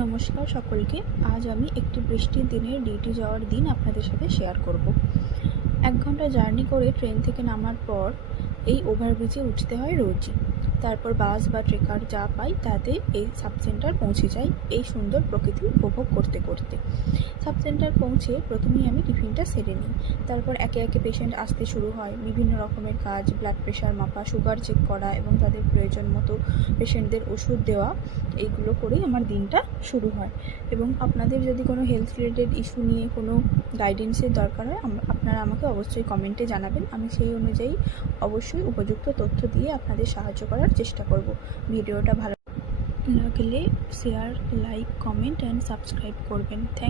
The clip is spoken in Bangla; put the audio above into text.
নমস্কার সকলকে। আজ আমি একটি বৃষ্টির দিনের ডিউটি যাওয়ার দিন আপনাদের সাথে শেয়ার করব। 1 ঘন্টা জার্নি করে ট্রেন থেকে নামার পর এই ওভারব্রিজে উঠতে হয় রোজই। তারপর বাস বা ট্রেকার যা পাই তাতে এই সাবসেন্টার পৌঁছে যাই এই সুন্দর প্রকৃতি উপভোগ করতে করতে। সাবসেন্টার পৌঁছে প্রথমেই আমি টিফিনটা সেরে নিই। তারপর একে একে পেশেন্ট আসতে শুরু হয়। বিভিন্ন রকমের কাজ, ব্লাড প্রেশার মাপা, সুগার চেক করা এবং তাদের প্রয়োজন মতো পেশেন্টদের ওষুধ দেওয়া, এইগুলো করেই আমার দিনটা শুরু হয়। এবং আপনাদের যদি কোনো হেলথ রিলেটেড ইস্যু নিয়ে কোনো গাইডেন্সের দরকার হয় আপনারা আমাকে অবশ্যই কমেন্টে জানাবেন। আমি সেই অনুযায়ী অবশ্যই উপযুক্ত তথ্য দিয়ে আপনাদের সাহায্য করার চেষ্টা করব। ভিডিওটা ভালো লাগলে share, like, comment and subscribe করবেন। থ্যাংক